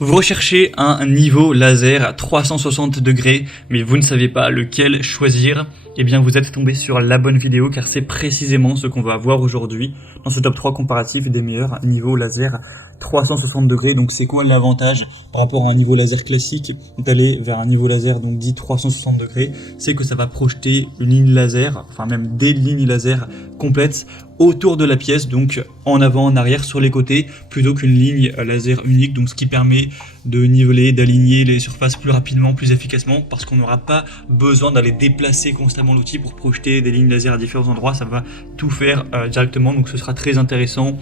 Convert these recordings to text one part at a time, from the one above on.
Vous recherchez un niveau laser à 360 degrés, mais vous ne savez pas lequel choisir. Eh bien, vous êtes tombé sur la bonne vidéo, car c'est précisément ce qu'on va voir aujourd'hui dans ce top 3 comparatif des meilleurs niveaux laser 360 degrés. Donc, c'est quoi l'avantage par rapport à un niveau laser classique d'aller vers un niveau laser donc dit 360 degrés? C'est que ça va projeter une ligne laser, enfin même des lignes laser complètes autour de la pièce, donc en avant, en arrière, sur les côtés, plutôt qu'une ligne laser unique, donc ce qui permet de niveler, d'aligner les surfaces plus rapidement, plus efficacement, parce qu'on n'aura pas besoin d'aller déplacer constamment l'outil pour projeter des lignes laser à différents endroits, ça va tout faire directement, donc ce sera très intéressant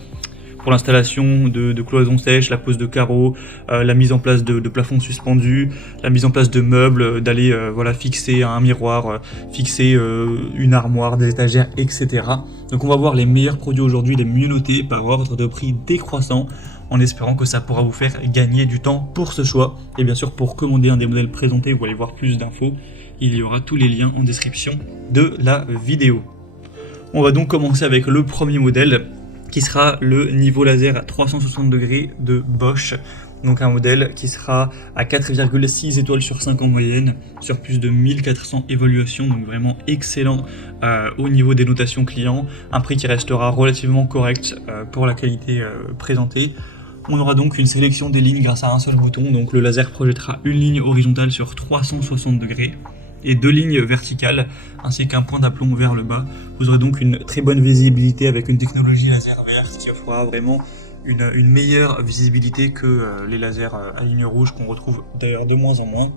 pour l'installation de cloisons sèches, la pose de carreaux, la mise en place de plafonds suspendus, la mise en place de meubles, d'aller voilà, fixer un miroir, fixer une armoire, des étagères, etc. Donc on va voir les meilleurs produits aujourd'hui, les mieux notés par ordre de prix décroissant, en espérant que ça pourra vous faire gagner du temps pour ce choix. Et bien sûr, pour commander un des modèles présentés, vous allez voir plus d'infos, il y aura tous les liens en description de la vidéo. On va donc commencer avec le premier modèle, qui sera le niveau laser à 360 degrés de Bosch. Donc un modèle qui sera à 4,6 étoiles sur 5 en moyenne, sur plus de 1400 évaluations, donc vraiment excellent au niveau des notations clients. Un prix qui restera relativement correct pour la qualité présentée. On aura donc une sélection des lignes grâce à un seul bouton, donc le laser projettera une ligne horizontale sur 360 degrés. Et deux lignes verticales, ainsi qu'un point d'aplomb vers le bas. Vous aurez donc une très bonne visibilité avec une technologie laser verte qui offrira vraiment une meilleure visibilité que les lasers à ligne rouge qu'on retrouve d'ailleurs de moins en moins.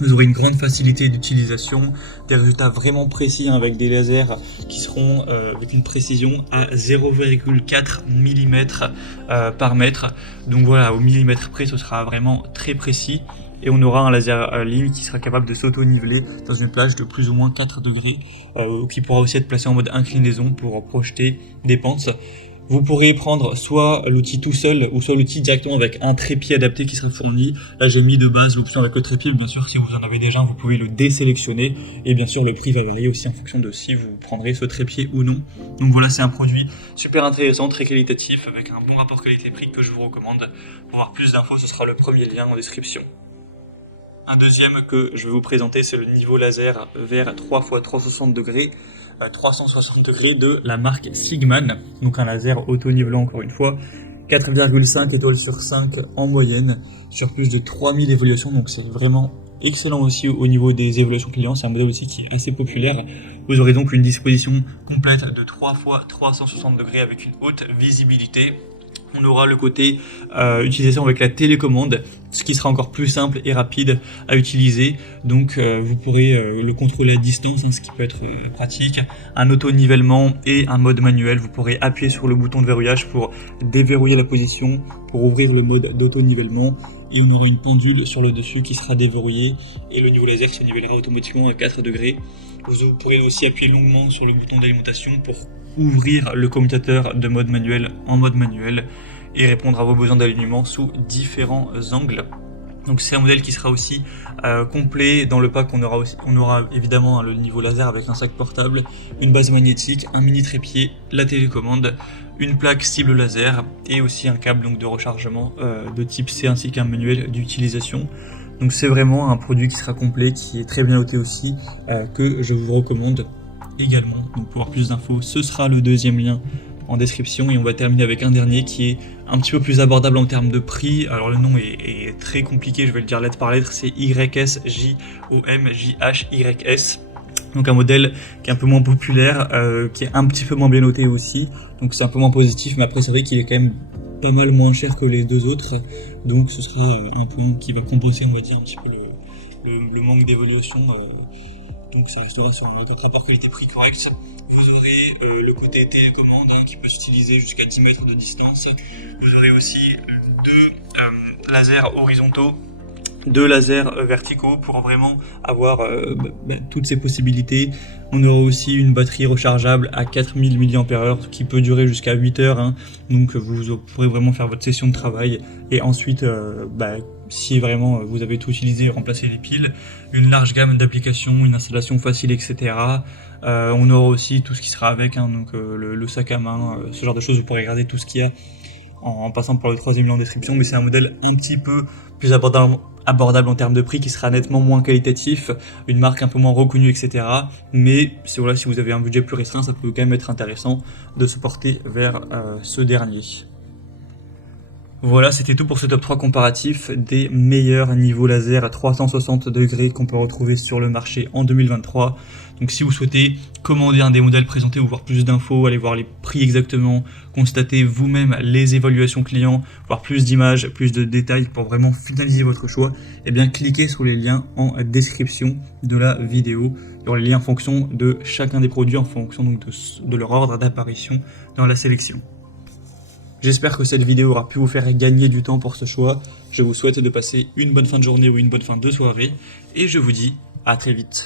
Vous aurez une grande facilité d'utilisation, des résultats vraiment précis avec des lasers qui seront avec une précision à 0,4 mm par mètre. Donc voilà, au millimètre près, ce sera vraiment très précis. Et on aura un laser ligne qui sera capable de s'auto-niveler dans une plage de plus ou moins 4 degrés, qui pourra aussi être placé en mode inclinaison pour projeter des pentes. Vous pourrez prendre soit l'outil tout seul, ou soit l'outil directement avec un trépied adapté qui sera fourni. Là, j'ai mis de base l'option avec le trépied. Bien sûr, si vous en avez déjà, vous pouvez le désélectionner. Et bien sûr, le prix va varier aussi en fonction de si vous prendrez ce trépied ou non. Donc voilà, c'est un produit super intéressant, très qualitatif, avec un bon rapport qualité-prix que je vous recommande. Pour voir plus d'infos, ce sera le premier lien en description. Un deuxième que je vais vous présenter, c'est le niveau laser vers 3x360 degrés, 360 degrés de la marque Sigman, donc un laser auto-nivelant encore une fois, 4,5 étoiles sur 5 en moyenne, sur plus de 3000 évaluations, donc c'est vraiment excellent aussi au niveau des évaluations clients. C'est un modèle aussi qui est assez populaire. Vous aurez donc une disposition complète de 3x360 degrés avec une haute visibilité. On aura le côté utilisation avec la télécommande, ce qui sera encore plus simple et rapide à utiliser. Donc vous pourrez le contrôler à distance, ce qui peut être pratique. Un auto-nivellement et un mode manuel. Vous pourrez appuyer sur le bouton de verrouillage pour déverrouiller la position, pour ouvrir le mode d'auto-nivellement. Et on aura une pendule sur le dessus qui sera déverrouillée. Et le niveau laser se nivellera automatiquement à 4 degrés. Vous pourrez aussi appuyer longuement sur le bouton d'alimentation pour ouvrir le commutateur de mode manuel en mode manuel et répondre à vos besoins d'alignement sous différents angles. Donc c'est un modèle qui sera aussi complet. Dans le pack, on aura évidemment le niveau laser avec un sac portable, une base magnétique, un mini trépied, la télécommande, une plaque cible laser et aussi un câble donc, de rechargement de type C ainsi qu'un manuel d'utilisation. Donc c'est vraiment un produit qui sera complet, qui est très bien noté aussi, que je vous recommande également. Donc pour avoir plus d'infos, ce sera le deuxième lien en description. Et on va terminer avec un dernier qui est un petit peu plus abordable en termes de prix. Alors le nom est très compliqué, je vais le dire lettre par lettre, c'est YSJOMJHYS. Donc un modèle qui est un peu moins populaire, qui est un petit peu moins bien noté aussi. Donc c'est un peu moins positif, mais après c'est vrai qu'il est quand même pas mal moins cher que les deux autres. Donc ce sera un point qui va compenser, on va dire, un petit peu le manque d'évaluation. Donc ça restera sur un rapport qualité-prix correct. Vous aurez le côté télécommande qui peut s'utiliser jusqu'à 10 mètres de distance. Vous aurez aussi deux lasers horizontaux, deux lasers verticaux pour vraiment avoir toutes ces possibilités. On aura aussi une batterie rechargeable à 4000 mAh qui peut durer jusqu'à 8 heures. Donc vous pourrez vraiment faire votre session de travail et ensuite si vraiment vous avez tout utilisé, remplacer les piles. Une large gamme d'applications, une installation facile, etc. On aura aussi tout ce qui sera avec, donc le sac à main, ce genre de choses. Vous pourrez regarder tout ce qu'il y a en passant par le troisième lien en description, mais c'est un modèle un petit peu plus abordable en termes de prix, qui sera nettement moins qualitatif, une marque un peu moins reconnue, etc. Mais voilà, si vous avez un budget plus restreint, ça peut quand même être intéressant de se porter vers ce dernier. Voilà, c'était tout pour ce top 3 comparatif des meilleurs niveaux laser à 360 degrés qu'on peut retrouver sur le marché en 2023. Donc si vous souhaitez commander un des modèles présentés ou voir plus d'infos, aller voir les prix exactement, constater vous-même les évaluations clients, voir plus d'images, plus de détails pour vraiment finaliser votre choix, eh bien cliquez sur les liens en description de la vidéo. Il y aura les liens en fonction de chacun des produits, en fonction donc de leur ordre d'apparition dans la sélection. J'espère que cette vidéo aura pu vous faire gagner du temps pour ce choix. Je vous souhaite de passer une bonne fin de journée ou une bonne fin de soirée. Et je vous dis à très vite.